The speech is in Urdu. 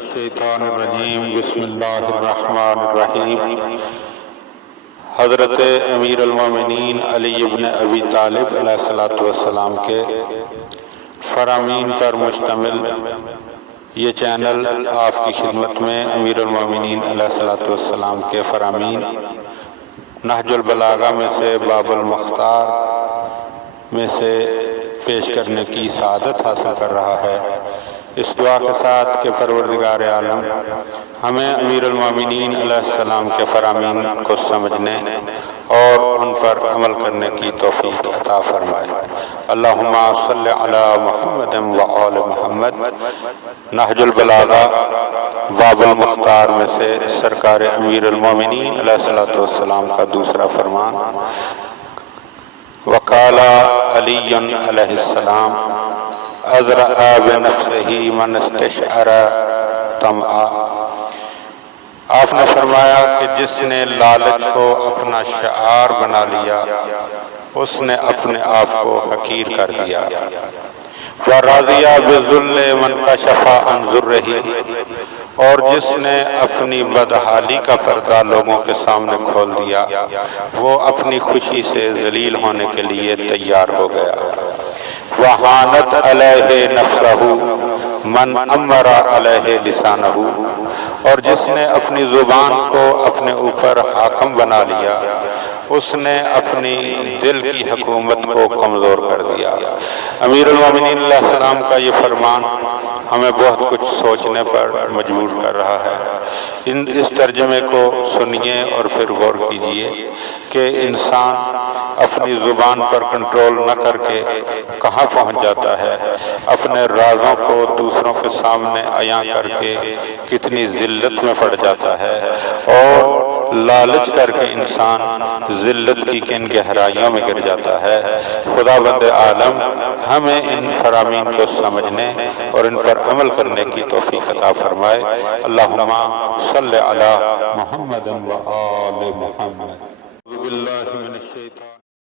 الشیطان الرجیم بسم اللہ الرحمن الرحیم۔ حضرت امیر المومنین علی بن ابی طالب علیہ السلام کے فرامین پر مشتمل یہ چینل آپ کی خدمت میں امیر المومنین علیہ السلام کے فرامین نہج البلاغہ میں سے باب المختار میں سے پیش کرنے کی سعادت حاصل کر رہا ہے۔ اس دعا کے ساتھ کہ پروردگار عالم ہمیں امیر المومنین علیہ السلام کے فرامین کو سمجھنے اور ان پر عمل کرنے کی توفیق عطا فرمائے۔ اللہم صلی علی محمد و آل محمد۔ نہج البلاغہ باب المختار میں سے سرکار امیر المومنین علیہ السلام کا دوسرا فرمان، وقال علی علیہ السلام اذرع بنفسہ من استشعر طمعا۔ آپ نے فرمایا کہ جس نے لالچ کو اپنا شعار بنا لیا اس نے اپنے آپ کو حقیر کر دیا۔ وَرَضِيَ بِالذُّلِّ مَنْ كَشَفَ عَنْ ذُرِّهِ، اور جس نے اپنی بدحالی کا پردہ لوگوں کے سامنے کھول دیا وہ اپنی خوشی سے ذلیل ہونے کے لیے تیار ہو گیا۔ وَحَانَتْ عَلَيْهِ نَفْسَهُ مَنْ أَمَّرَ عَلَيْهِ لِسَانَهُ، اور جس نے اپنی زبان کو اپنے اوپر حاکم بنا لیا اس نے اپنی دل کی حکومت کو کمزور کر دیا۔ امیر المومنین علیہ السلام کا یہ فرمان ہمیں بہت کچھ سوچنے پر مجبور کر رہا ہے۔ اس ترجمے کو سنیے اور پھر غور کیجئے کہ انسان اپنی زبان پر کنٹرول نہ کر کے کہاں پہنچ جاتا ہے، اپنے رازوں کو دوسروں کے سامنے عیاں کر کے کتنی ذلت میں پڑ جاتا ہے، اور لالچ کر کے انسان ذلت کی کن گہرائیوں میں گر جاتا ہے۔ خدا بند عالم ہمیں ان فرامین کو سمجھنے اور ان پر عمل کرنے کی توفیق عطا فرمائے۔ اللہم صلی علی محمد و آل محمد۔ اعوذ باللہ من